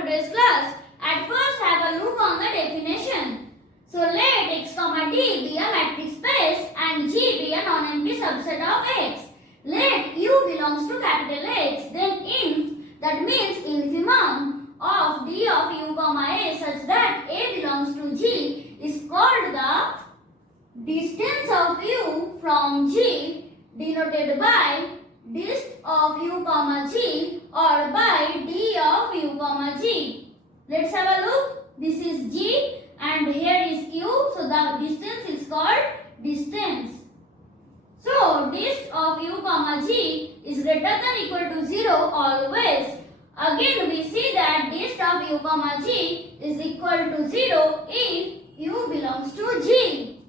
today's class. At first, have a look on the definition. So, let x comma d be a matrix space and G be a non-empty subset of X. Let U belongs to capital X, then inf, that means infimum of d of U comma A such that A belongs to G is called the distance of U from G, denoted by dist of U comma G or by d of U comma G. Let's have a look. This is G and here is U, so the distance is called distance. So, dist of U comma G is greater than equal to 0 always. Again, we see that dist of U comma G is equal to 0 if U belongs to G.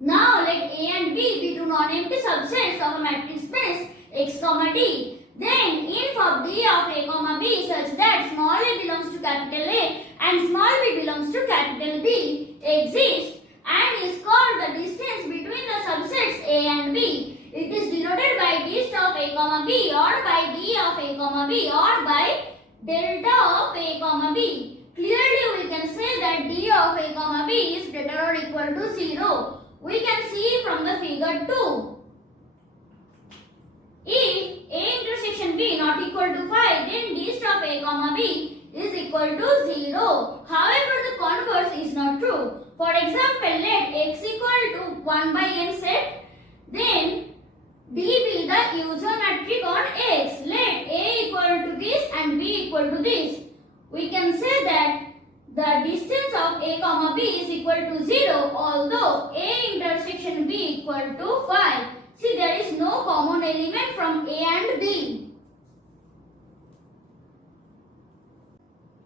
Now, let A and B be two non-empty subsets of a matrix space x comma d. Then, inf of d of A comma B such that small a belongs to capital A and small b belongs to capital B exists and is called the distance between the subsets A and B. It is denoted by dist of A comma B or by d of A comma B or by delta of A comma B. Clearly, we can say that d of A comma B is greater or equal to 0. We can see from the figure 2. If A intersection B not equal to 5, then dist of A comma B is equal to 0. However, the converse is not true. For example, let x equal to 1 by n set, then D be the usual matrix on X. Let A equal to this and B equal to this. We can say that the distance of A comma B is equal to 0, although A intersection B equal to 5. See, there is no common element from A and B.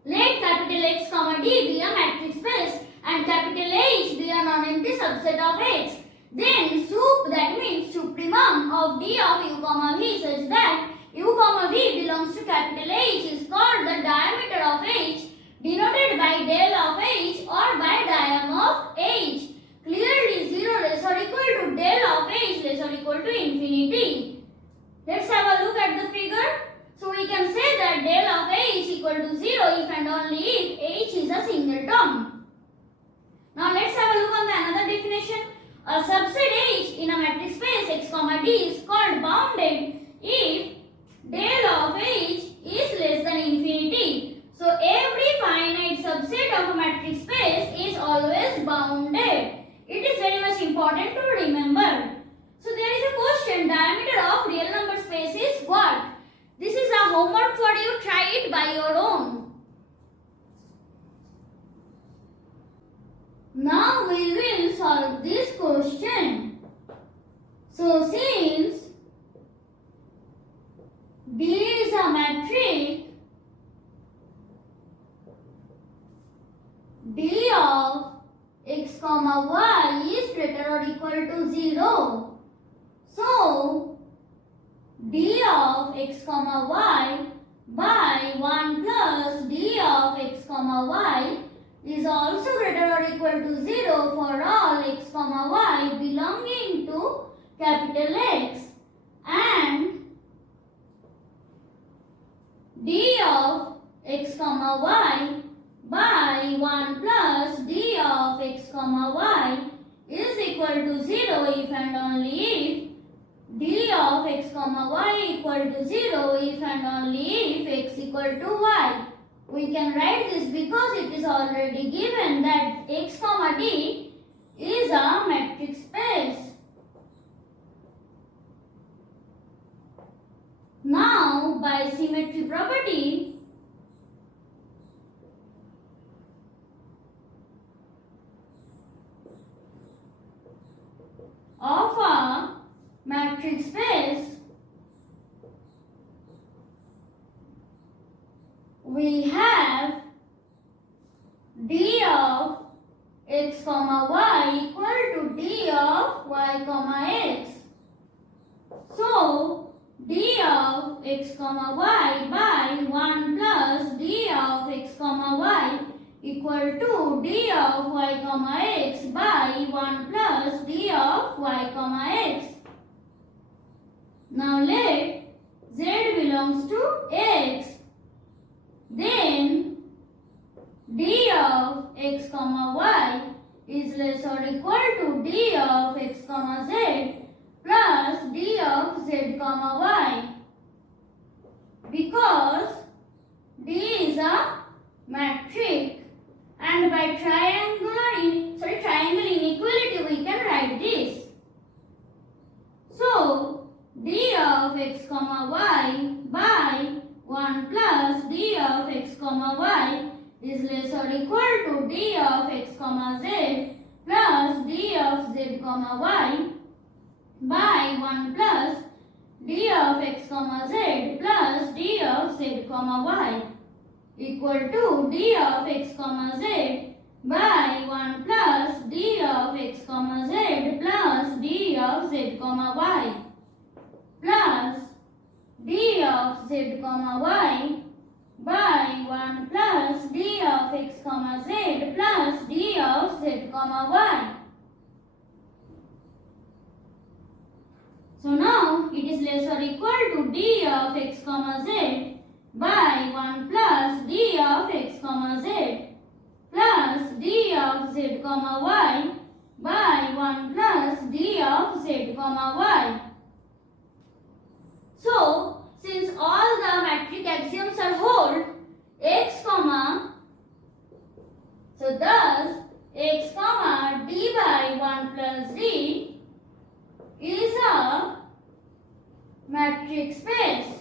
Let capital X comma D be a matrix space and capital H be a non-empty subset of X. Then sup, that means supremum of D of U comma V such that U comma V belongs to capital H is called the diameter of H, denoted by del of H or by diam of H. Clearly 0 less or equal to del of H less or equal to infinity. Let's have a look at the figure. So we can say that del of H equal to 0 if and only if H is a single term. Now let's have a look on the another definition. A subset H in a matrix space x comma d is called bounded if del of H is less than infinity. So every finite subset of a matrix space is always bounded. It is very much important to remember. So there is a question, diameter of real number space is what? This is a homework for you, try it by your own. Now we will solve this question. So since D is a matrix, D of x comma y is greater or equal to 0. So, d of x comma y by 1 plus d of x comma y is also greater or equal to 0 for all x comma y belonging to capital X, and d of x comma y by 1 plus d of x comma y is equal to 0 if and only if d of x comma y equal to 0 if and only if x equal to y. We can write this because it is already given that x comma d is a matrix space. Now, by symmetry property, of a matrix space, we have d of x comma y equal to d of y comma x. So, d of x comma y by 1 plus d of x comma y equal to d of y comma x by 1 plus d of y comma x. Now let z x comma y is less or equal to d of x comma z plus d of z comma y, because D is a matrix, and by triangle inequality we can write this. So d of x comma y by 1 plus d of x comma y is less or equal to d of x comma z plus d of z comma y by 1 plus d of x comma z plus d of z comma y equal to d of x comma z by 1 plus d of x comma z plus d of z comma y plus d of z comma y by 1 plus d of x comma z plus d of z comma y. So now it is less or equal to d of x comma z by 1 plus d of x comma z plus d of z comma y by 1 plus d of z comma y. So since all the metric axioms are whole, x comma, so thus x comma d by 1 plus d is a metric space.